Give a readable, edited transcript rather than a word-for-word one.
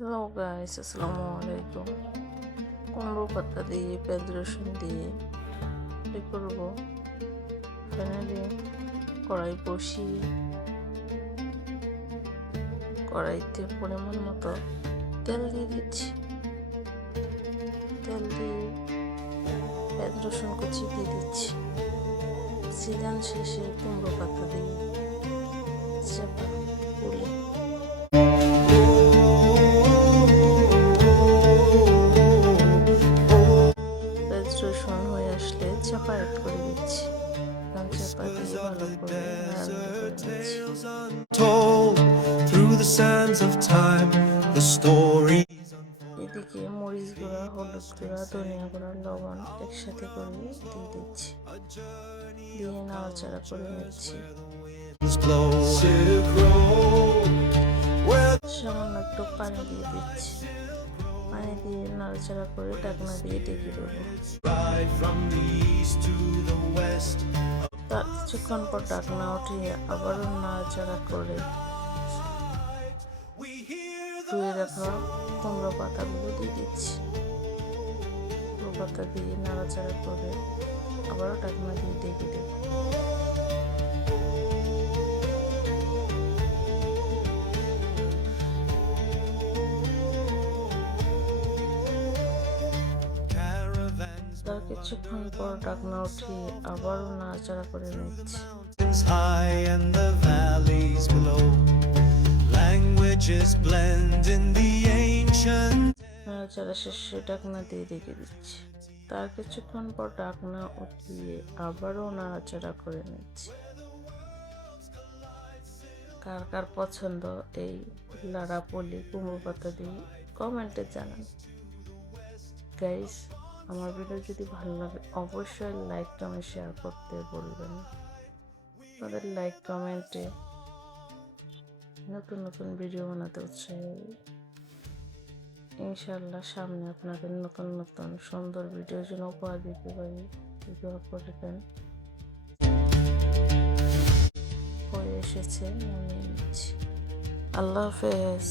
Hello guys, আসসালামু আলাইকুম। কুমড়ো পাতা দিয়ে পেঁয়াজ রসুন দিয়ে কি করবো? ফাইনালি কড়াই বসিয়ে কড়াইতে পরিমাণ মতো তেল দিয়ে দিচ্ছি। তেল দিয়ে পেঁয়াজ রসুন কুচি দিয়ে দিচ্ছি। সিজন শেষে কুমড়ো পাতা দিয়ে চাপা তুলে রসুন হয়ে আসলে চাপা অ্যাড করে দিচ্ছি। চাপা দিয়ে ভালো করে নাড়াচাড়া করে নিচ্ছি। এদিকে মরিচ গুঁড়া, হলুদ গুঁড়া, ধনিয়া গুঁড়া, লবণ একসাথে করে দিয়ে দিচ্ছি। দিয়ে নাড়াচাড়া করে নিচ্ছি। সামান্য একটু পানি দিয়ে দিচ্ছি। পানি দিয়ে নাড়াচাড়া করে ঢাকনা দিয়ে ঢেকে দেবো। তার কিছুক্ষণ পর ঢাকনা উঠিয়ে আবারও নাড়াচাড়া করে ধুয়ে রাখা কুমড়ো পাতাগুলো দিয়ে দিচ্ছি। কুমড়ো পাতা দিয়ে নাড়াচাড়া করে আবারও ঢাকনা দিয়ে ঢেকে দেবো। তার কিছুক্ষণ পর ঢাকনা উঠিয়ে আবারও নাড়াচাড়া করে নিচ্ছি। নাড়াচাড়া শেষে ঢাকনা দিয়ে রেখে দিচ্ছি। তার কিছুক্ষণ পর ঢাকনা উঠিয়ে আবারও নাড়াচাড়া করে নিচ্ছি। কার কার পছন্দ এই লাড়া পলি কুমড়ো পাতা দিয়ে কমেন্টে জানান। গাইস, আমার ভিডিও যদি ভালো লাগে অবশ্যই লাইক কমেন্ট শেয়ার করতে বলবেন। আপনাদের লাইক কমেন্টে নতুন নতুন ভিডিও বানাতে উৎসাহ হবে। ইনশাআল্লাহ সামনে আপনাদের নতুন নতুন সুন্দর ভিডিও যেন উপহার দিতে পারি। দোয়া করবেন। হয়ে এসেছে, নামিয়ে নিচ্ছি। আল্লাহ হাফেজ।